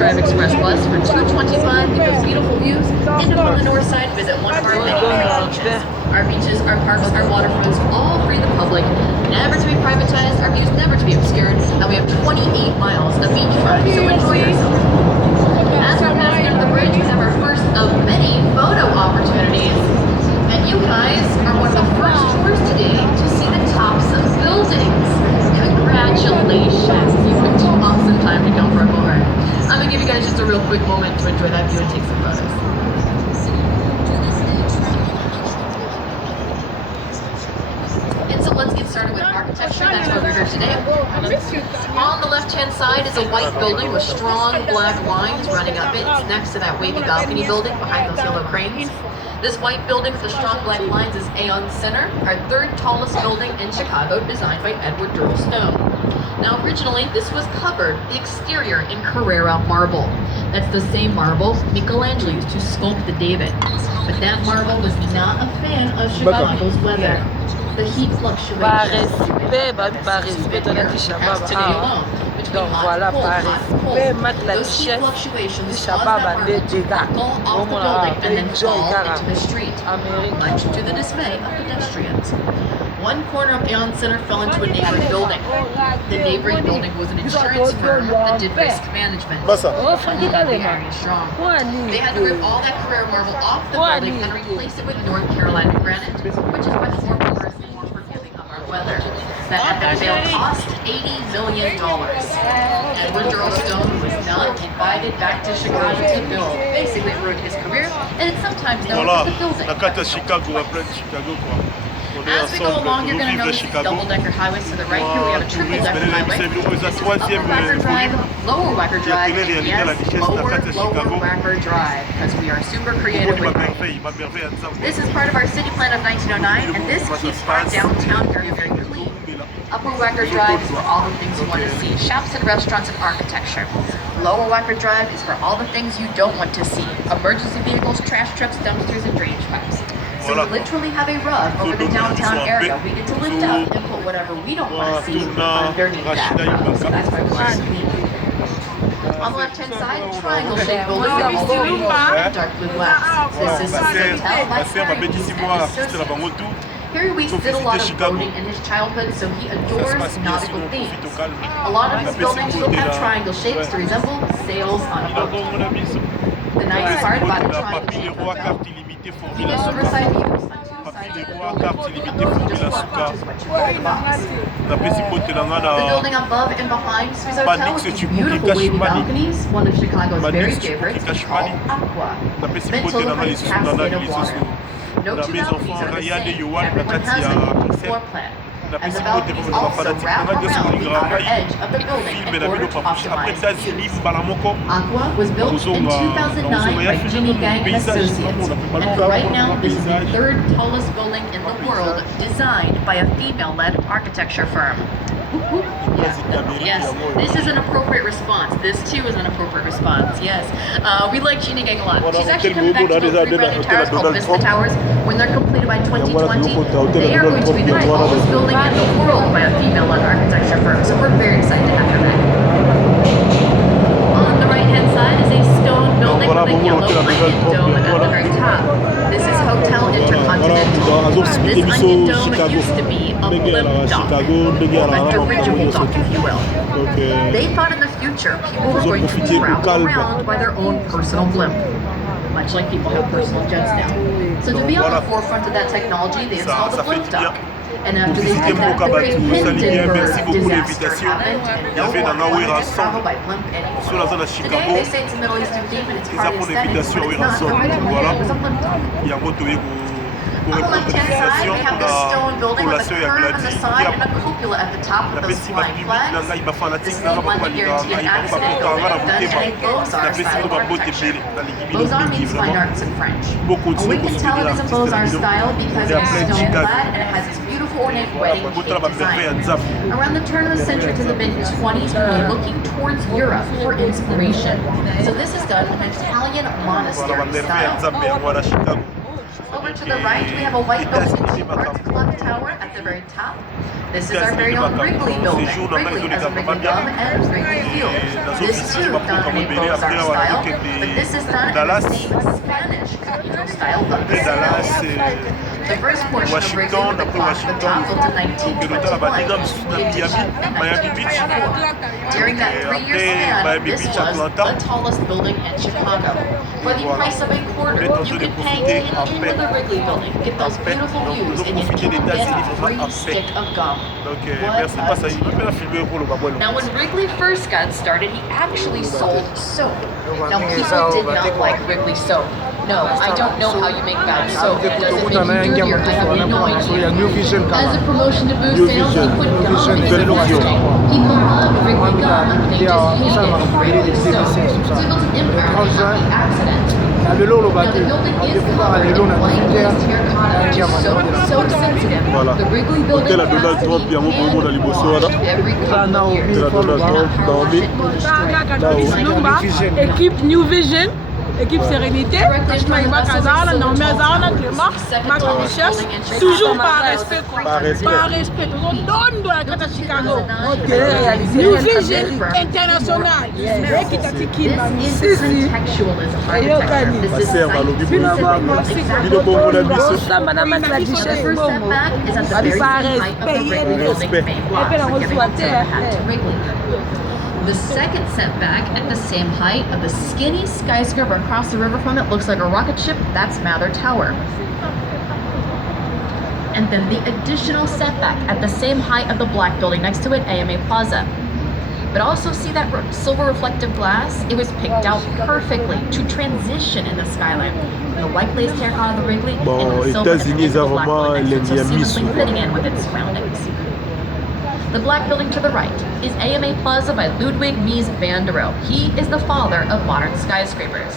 Drive Express bus for $2.25. Get those beautiful views. And on the north side, visit one of our many beaches. Our beaches, our parks, our waterfronts, all free to the public. Never to be privatized. Our views never to be obscured. And we have 28 miles of beachfront, so enjoy yourself. As we're passing under the bridge, we have our first of many photo opportunities. And you guys are one of the first tours today to see the tops of buildings. Congratulations! You picked an awesome time to come for a boat ride. I'm gonna give you guys just a real quick moment to enjoy that view and take some photos. And so let's get started with architecture. That's why we're here today. On the left-hand side is a white building with strong black lines running up it. It's next to that wavy balcony building behind those yellow cranes. This white building with the strong black lines is Aon Center, our third tallest building in Chicago, designed by Edward Durrell Stone. Now originally, this was covered, the exterior, in Carrara marble. That's the same marble Michelangelo used to sculpt the David. But that marble was not a fan of Chicago's weather. The heat fluctuations. Donc voilà, par respect, mettre la duchesse du Shabab à des dégâts. Au moins, Much to the dismay of pedestrians. One corner of Aon Center fell into a neighboring building. The neighboring building was an insurance firm that did risk management. The area strong. They had to rip all that Carrara marble off the building and replace it with North Carolina granite, which is why the former owners are more forgiving of our weather. That epic sale cost $80 million. Edward Durrell Stone was not invited back to Chicago to build. Basically ruined his career, and it's sometimes known as the building. As we go along, you're going to notice these double-decker highways to the right. Here we have a triple-decker highway. This is Upper Wacker Drive, Lower Wacker Drive, and yes, Lower Wacker Drive, because we are super creative with it. This is part of our city plan of 1909, and this keeps our downtown area very clean. Upper Wacker Drive is for all the things you want to see, shops and restaurants and architecture. Lower Wacker Drive is for all the things you don't want to see, emergency vehicles, trash trucks, dumpsters, and drainage pipes. So we literally have a rug over the downtown area. We get to lift up and put whatever we don't want to see underneath that. So that's why we want to see. On the left-hand side, triangle-shaped building with all the dark blue glass. This is his hotel. Here Weeks did a lot of boating in his childhood, so he adores nautical themes. A lot of his buildings still have triangle shapes to resemble sails on a boat. The nice part about a triangle-shaped hotel, you get oversized views on two sides of the building, and those are just what you put in the box. The building above and behind Swiss Hotel with these beautiful wavy balconies, one of Chicago's very favorites, is called Aqua, meant to look like a cascade of water. No two balconies are the same. Everyone has a unique floor plan. And the balconies also wrap around the outer edge of the building in order to optimize views. Aqua was built in 2009 by Ginny Gang and Associates, and right now this is the third tallest building in the world designed by a female-led architecture firm. Yes, this is an appropriate response. This too is an appropriate response. Yes, we like Ginny Gang a lot. She's actually coming back to build 3 brand new towers called Vista Towers. When they're completed by 2020, they are going to be the tallest building in the world by a female-led architecture firm. So we're very excited to have her back. On the right-hand side is a stone building with a yellow onion dome at the very top. This is Hotel Intercontinental. This onion dome used to be a blimp dock, or a dirigible dock, if you will. They thought in the future people were going to travel around by their own personal blimp, much like people have personal jets now. So to be on the forefront of that technology, they installed a blimp dock. And after they did that, the great Hindenburg disaster happened, and no one wanted to travel by blimp anymore. Today, they say it's a Middle Eastern theme and it's part aesthetic, but it's not. Originally, it was a blimp dock. On the left-hand side, we have this stone building with a curve on the side and a cupola at the top with those flying flags. This name might guarantee an accident building done in a Beaux-Arts style of architecture. Beaux-Arts means fine arts in French. And we can tell it is a Beaux-Arts style because it's stone-clad and it has this beautiful ornate wedding cake design. Around the turn of the century to the mid-20s, we were looking towards Europe for inspiration. So this is done in an Italian monastery style. Over to the right, we have a white oak clock tower at the very top. This is our very own Wrigley building. Wrigley has a Wrigley Dome and Wrigley Field. This too dominated both our style, but this is done in the same Spanish cathedral style of the South. The first portion of Wrigley with the clock at the top built in 1921, Miami Beach. During that 3-year span, this was the tallest building in Chicago. For the price of a quarter, you can pay into the Wrigley building, get those beautiful views, and you can even get a free stick of gum. Now when Wrigley first got started, he actually sold soap. Now people did not like Wrigley soap. No, I don't know how you make bad soap. It doesn't make you dirtier. I have no idea. As a promotion to boost sales, he put gum in his marketing. People love Wrigley gum. They just hated Wrigley soap. So it was an impact on the accident. Now the building is covered in white glazed terracotta, which is so sensitive. The Wrigley building has to be hand-washed every couple of years. Équipe New Vision, équipe Sérénité, toujours par respect. Par respect. On donne de la carte à Chicago. New Vision International. This is contextualism architecture. This is The first setback is at the very height of the Wrigley building main block. So giving one tip hat to Wrigley. The second setback at the same height of the skinny skyscraper across the river from it looks like a rocket ship. That's Mather Tower. And then the additional setback at the same height of the black building next to it, AMA Plaza. But also see that silver reflective glass? It was picked out perfectly to transition in the skyline. The white glazed terracotta of the Wrigley and the silver and the black building next to it, so seamlessly fitting in with its surroundings. The black building to the right is AMA Plaza by Ludwig Mies van der Rohe. He is the father of modern skyscrapers.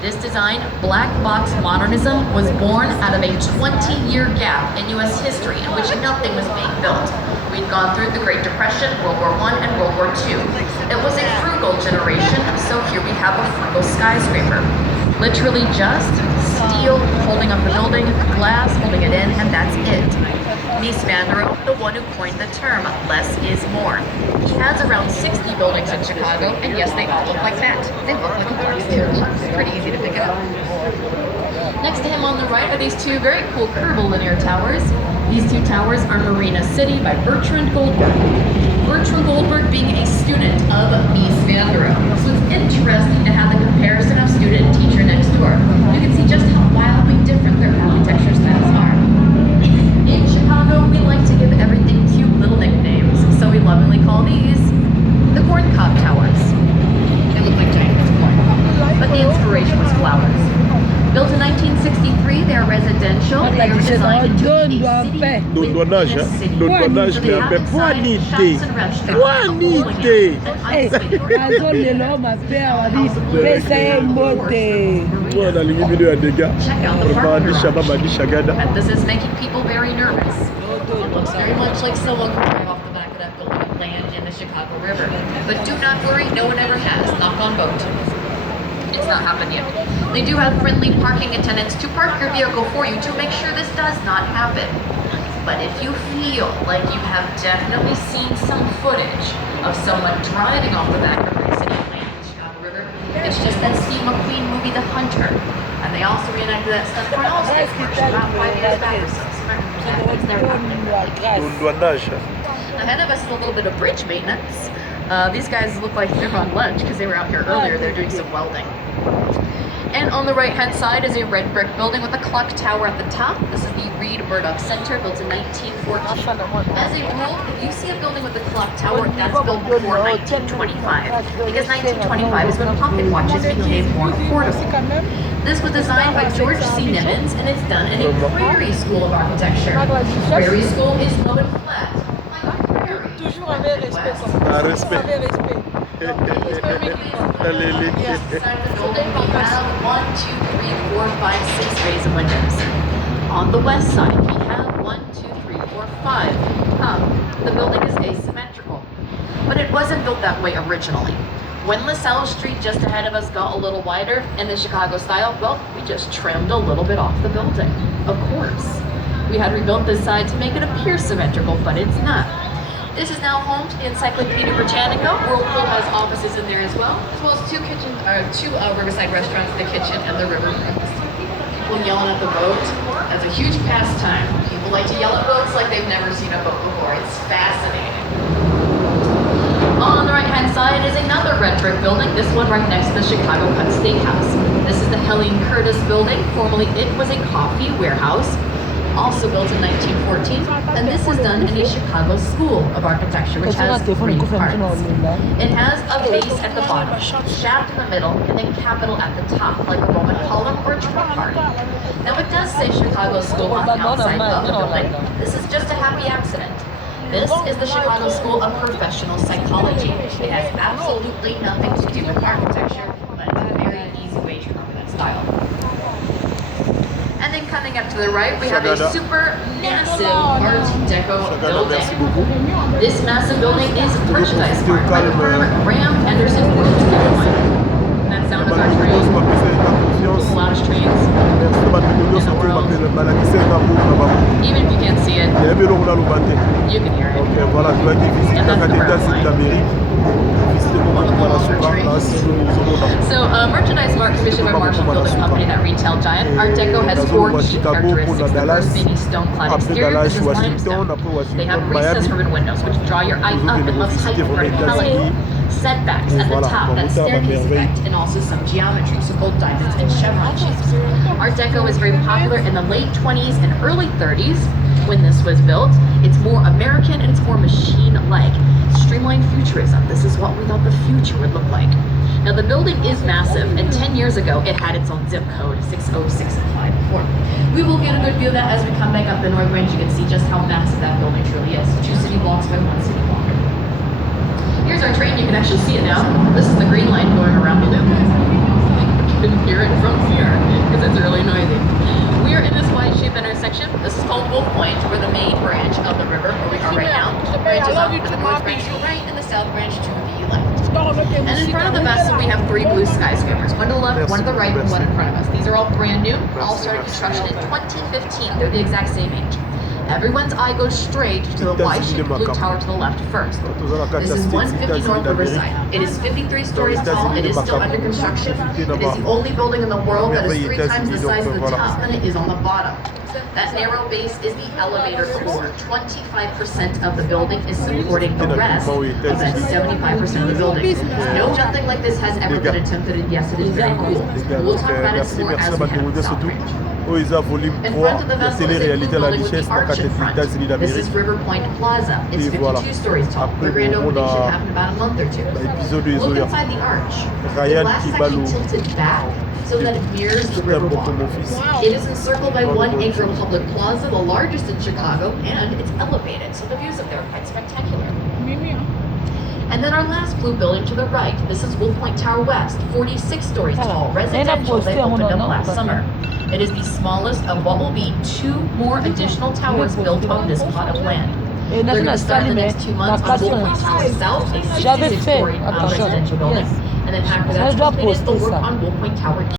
This design, black box modernism, was born out of a 20-year gap in US history in which nothing was being built. We'd gone through the Great Depression, World War I, and World War II. It was a frugal generation, so here we have a frugal skyscraper. Literally just steel holding up the building, glass holding it in, and that's it. Mies van der Rohe, the one who coined the term, less is more. He has around 60 buildings in Chicago, and yes, they all look like that. They look like a box too. It's pretty easy to pick it up. Next to him on the right are these two very cool curvilinear towers. These two towers are Marina City by Bertrand Goldberg. Bertrand Goldberg being a student of Mies van der Rohe. So it's interesting to have the comparison of student and teacher next door. You can see just how wildly different their architecture styles are. In Chicago, we like to give everything cute little nicknames, so we lovingly call these the corn cob towers. They look like giant corn, but the inspiration was flowers. Built in 1963, they are residential. They are designed to be a city within a city. They have inside shops and restaurants. Check out the parking garage. This is making people very nervous. It looks very much like someone could drive off the back of that building and land in the Chicago River. But do not worry, no one ever has. Knock on boat. It's not happened yet. They do have friendly parking attendants to park your vehicle for you to make sure this does not happen. But if you feel like you have definitely seen some footage of someone driving off the back of a city and landing in the Chicago River, it's just that Steve McQueen movie, The Hunter. And they also reenacted that stuff for an Allstate commercial about 5 years back or so. It's never happening. Ahead of us is a little bit of bridge maintenance. These guys look like they're on lunch because they were out here earlier. They're doing some welding. And on the right-hand side is a red brick building with a clock tower at the top. This is the Reed Murdoch Center, built in 1914. As a rule, if you see a building with a clock tower, that's built before 1925, because 1925 is when pocket watches became more affordable. This was designed by George C. Nimmons, and it's done in a Prairie School of Architecture. Prairie School is low and flat. Toujours avec respect. Inside the building, we have 1, 2, 3, 4, 5, 6 bays of windows. On the west side, we have 1, 2, 3, 4, 5. The building is asymmetrical, but it wasn't built that way originally. When LaSalle Street just ahead of us got a little wider in the Chicago style, well, we just trimmed a little bit off the building. Of course. We had rebuilt this side to make it appear symmetrical, but it's not. This is now home to the Encyclopedia Britannica. Whirlpool has offices in there as well as two riverside restaurants, the kitchen and the riverfront. People yelling at the boat. That's a huge pastime. People like to yell at boats like they've never seen a boat before. It's fascinating. On the right-hand side is another red brick building, this one right next to the Chicago Cut Steakhouse. This is the Helene Curtis building. Formerly it was a coffee warehouse, also built in 1914. And this is done in a Chicago School of Architecture, which has 3 parts. It has a base at the bottom, shaft in the middle, and then capital at the top, like a Roman column or a tripart. Now it does say Chicago School on the outside of the building. This is just a happy accident. This is the Chicago School of Professional Psychology. It has absolutely nothing to do with architecture, but it's a very easy way to remember that style. And then coming up to the right, we have a super massive Art Deco building. This massive building is Merchandise Mart by the firm Graham Anderson World Design. And that sound is our train. The loudest trains. Even if you can't see it, you can hear it. And that's the brass line. So, Merchandise Mart, commissioned by Marshall Building Company, that retail giant. Art Deco has 4 key characteristics. The first being a stone-clad exterior. This is limestone. They have recessed ribbon windows, which draw your eye up and looks height and verticality. Setbacks at the top, that staircase effect, and also some geometry, so gold diamonds and chevron shapes. Art Deco is very popular in the late 20s and early 30s when this was built. It's more American and it's more machine-like. Streamlined futurism. This is what we thought the future would look like. Now the building is massive, and 10 years ago it had its own zip code, 60654. We will get a good view of that as we come back up the North Branch. You can see just how massive that building truly is. 2 city blocks by 1 city block. Here's our train. You can actually see it now. This is the green line going around the loop. You can hear it from here because it's really noisy. We are in this Y-shaped intersection. This is called Wolf Point. We're the main branch of the river where we are right now. The branch is off to the north branch to the right and the south branch to the left. And in front of the vessel we have 3 blue skyscrapers. One to the left, one to the right, and one in front of us. These are all brand new. All started construction in 2015. They're the exact same age. Everyone's eye goes straight to the Y-shaped blue tower to the left first. This is 150 North Riverside. It is 53 stories tall. It is still under construction. It is the only building in the world that is 3 times the size of the top than it is on the bottom. That narrow base is the elevator core. 25% of the building is supporting the rest of that 75% of the building. No nothing like this has ever been attempted, and yes, it is very cool. We'll talk about it more as we head south range. In front of the vessel is a blue building with the arch in front. This is River Point Plaza. It's 52 stories tall. The grand opening should happen about a month or 2. Look inside the arch. The glass is actually tilted back so that it mirrors the river walk. It is encircled by 1 acre public plaza, the largest in Chicago, and it's elevated, so the views up there are quite spectacular. And then our last blue building to the right, this is Wolf Point Tower West, 46 stories tall, residential. They opened up last summer. It is the smallest of what will be 2 more additional towers built on this plot of land. They're going to start in the next 2 months on Wolf Point Tower South, a 66-story residential building. And then after that's completed, they'll work on Wolf Point Tower East.